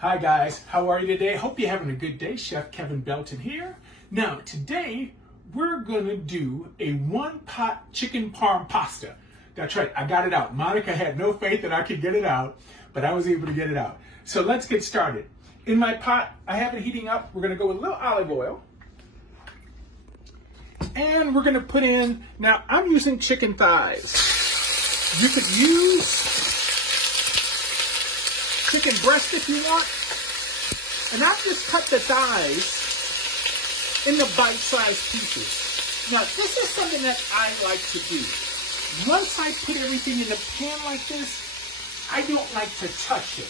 Hi guys, how are you today? Hope you're having a good day. Chef Kevin Belton here. Now today we're gonna do a one-pot chicken parm pasta. That's right, I got it out. Monica had no faith that I could get it out, but I was able to get it out. So let's get started. In my pot, I have it heating up. We're gonna go with a little olive oil. And we're gonna put in, now I'm using chicken thighs. You could use chicken breast if you want. And I've just cut the thighs into bite-sized pieces. Now, this is something that I like to do. Once I put everything in the pan like this, I don't like to touch it.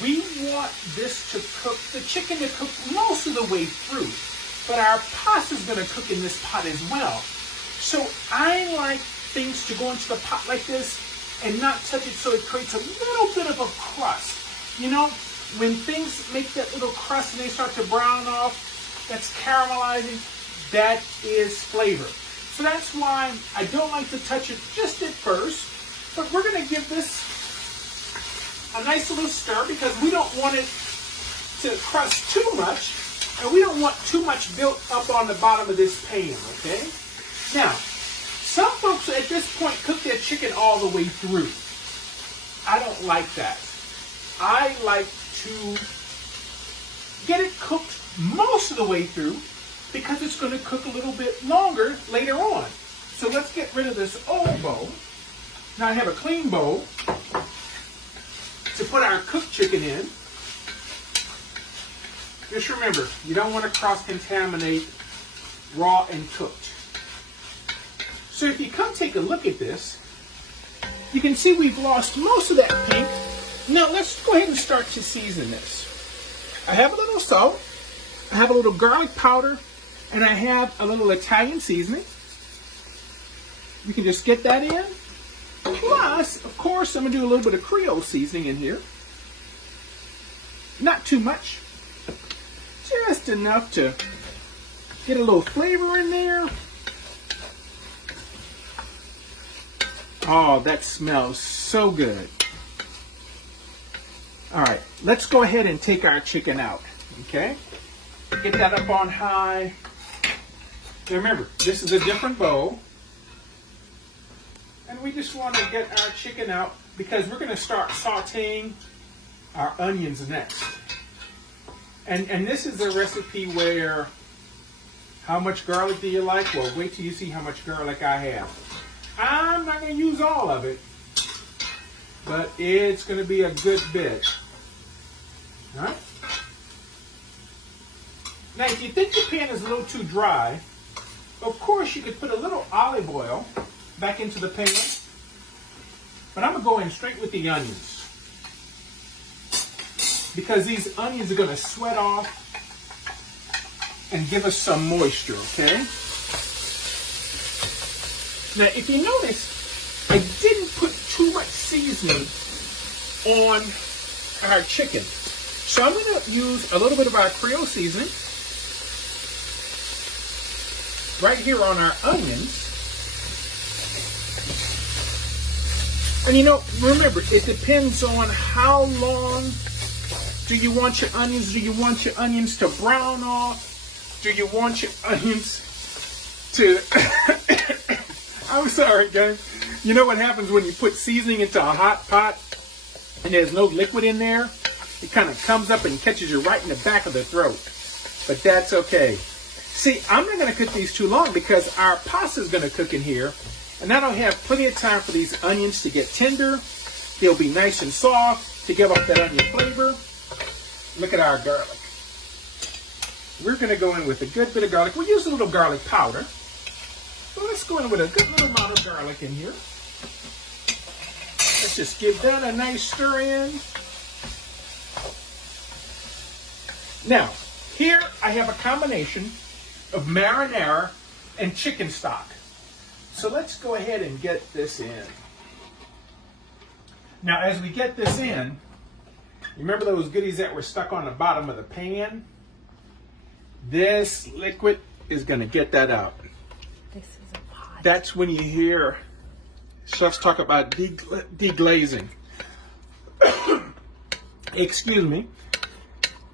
We want this to cook, the chicken to cook most of the way through. But our pasta is going to cook in this pot as well. So I like things to go into the pot like this and not touch it so it creates a little bit of a crust. You know, when things make that little crust and they start to brown off, that's caramelizing, that is flavor. So that's why I don't like to touch it just at first, but we're going to give this a nice little stir because we don't want it to crust too much and we don't want too much built up on the bottom of this pan, okay? Now, some folks at this point cook their chicken all the way through. I don't like that. I like to get it cooked most of the way through because it's going to cook a little bit longer later on. So let's get rid of this old bowl. Now I have a clean bowl to put our cooked chicken in. Just remember, you don't want to cross-contaminate raw and cooked. So if you come take a look at this, you can see we've lost most of that pink. Now let's go ahead and start to season this. I have a little salt, I have a little garlic powder, and I have a little Italian seasoning. You can just get that in. Plus, of course, I'm going to do a little bit of Creole seasoning in here. Not too much. Just enough to get a little flavor in there. Oh, that smells so good. All right, let's go ahead and take our chicken out, okay? Get that up on high. Now remember, this is a different bowl. And we just want to get our chicken out because we're going to start sauteing our onions next. And this is a recipe where, how much garlic do you like? Well, wait till you see how much garlic I have. I'm not going to use all of it, but it's going to be a good bit. All right? Now, if you think the pan is a little too dry, of course you could put a little olive oil back into the pan, but I'm going to go in straight with the onions because these onions are going to sweat off and give us some moisture, okay? Now, if you notice, I didn't put too much seasoning on our chicken. So I'm going to use a little bit of our Creole seasoning right here on our onions. And you know, remember, it depends on how long do you want your onions. Do you want your onions to brown off? Do you want your onions to... I'm sorry, guys. You know what happens when you put seasoning into a hot pot and there's no liquid in there? It kind of comes up and catches you right in the back of the throat. But that's okay. See, I'm not going to cook these too long because our pasta is going to cook in here. And that'll have plenty of time for these onions to get tender. They'll be nice and soft to give off that onion flavor. Look at our garlic. We're going to go in with a good bit of garlic. We'll use a little garlic powder. So let's go in with a good little amount of garlic in here. Let's just give that a nice stir in. Now, here I have a combination of marinara and chicken stock. So let's go ahead and get this in. Now, as we get this in, remember those goodies that were stuck on the bottom of the pan? This liquid is going to get that out. This is a pot. That's when you hear chefs talk about deglazing. Excuse me.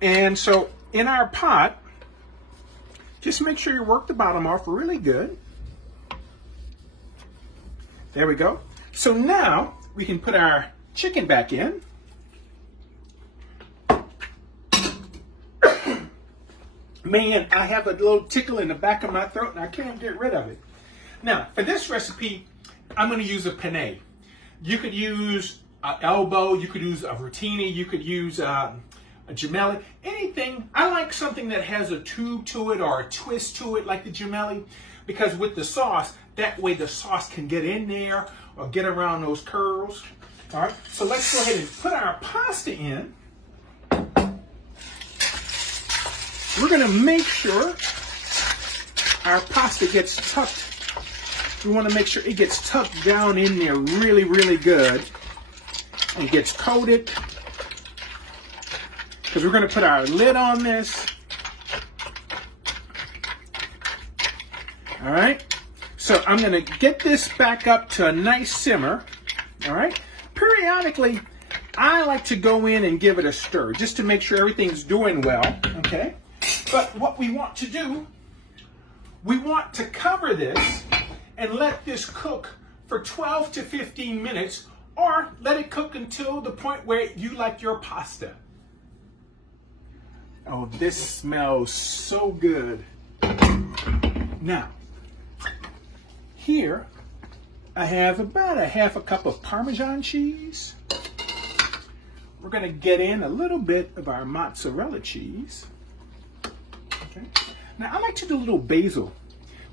And so in our pot, just make sure you work the bottom off really good. There we go. So now we can put our chicken back in. Man, I have a little tickle in the back of my throat and I can't get rid of it. Now, for this recipe, I'm going to use a penne. You could use an elbow, you could use a rotini, you could use a gemelli, anything. I like something that has a tube to it or a twist to it like the gemelli, because with the sauce, that way the sauce can get in there or get around those curls. All right, so let's go ahead and put our pasta in. We're going to make sure our pasta gets tucked. We want to make sure it gets tucked down in there really, really good and gets coated, because we're going to put our lid on this. All right. So I'm going to get this back up to a nice simmer. All right. Periodically, I like to go in and give it a stir just to make sure everything's doing well. Okay. But what we want to do, we want to cover this and let this cook for 12 to 15 minutes, or let it cook until the point where you like your pasta. Oh, this smells so good. Now, here I have about a half a cup of Parmesan cheese. We're going to get in a little bit of our mozzarella cheese. Okay. Now, I like to do a little basil.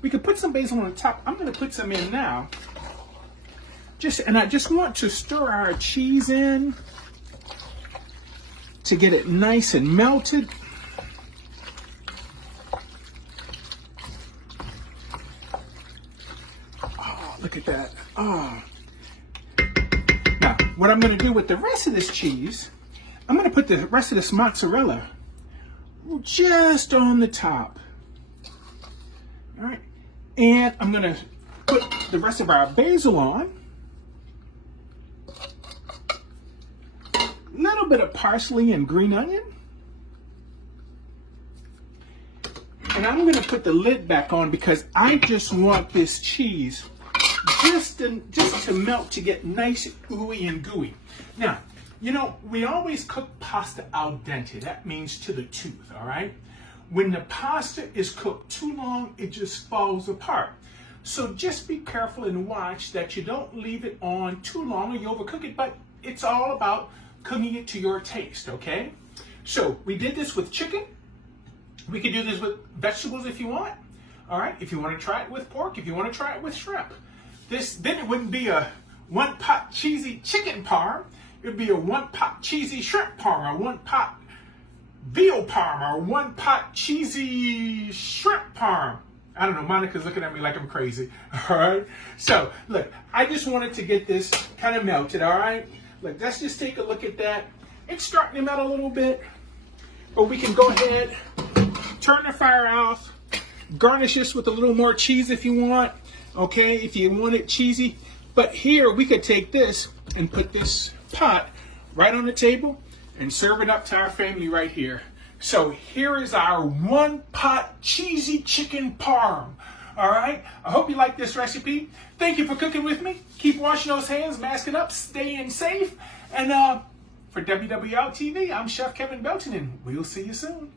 We could put some basil on the top. I'm going to put some in now. And I just want to stir our cheese in to get it nice and melted. Oh, look at that. Oh. Now, what I'm going to do with the rest of this cheese, I'm going to put the rest of this mozzarella just on the top. All right. And I'm going to put the rest of our basil on. A little bit of parsley and green onion. And I'm going to put the lid back on because I just want this cheese just to melt, to get nice, ooey and gooey. Now, you know, we always cook pasta al dente. That means to the tooth, all right? When the pasta is cooked too long, it just falls apart. So just be careful and watch that you don't leave it on too long or you overcook it, but it's all about cooking it to your taste, okay? So we did this with chicken. We could do this with vegetables if you want, all right? If you want to try it with pork, if you want to try it with shrimp. Then it wouldn't be a one-pot cheesy chicken parm. It would be a one-pot cheesy shrimp parm, or one-pot veal parm, or one-pot cheesy shrimp parm. I don't know, Monica's looking at me like I'm crazy, all right? So, look, I just wanted to get this kind of melted, all right? Look, let's just take a look at that. It's starting to melt a little bit, but we can go ahead, turn the fire off, garnish this with a little more cheese if you want, okay, if you want it cheesy. But here, we could take this and put this pot right on the table and serve it up to our family right here. So here is our one-pot cheesy chicken parm. All right, I hope you like this recipe. Thank you for cooking with me. Keep washing those hands, masking up, staying safe. And for WWLTV, I'm Chef Kevin Belton, and we'll see you soon.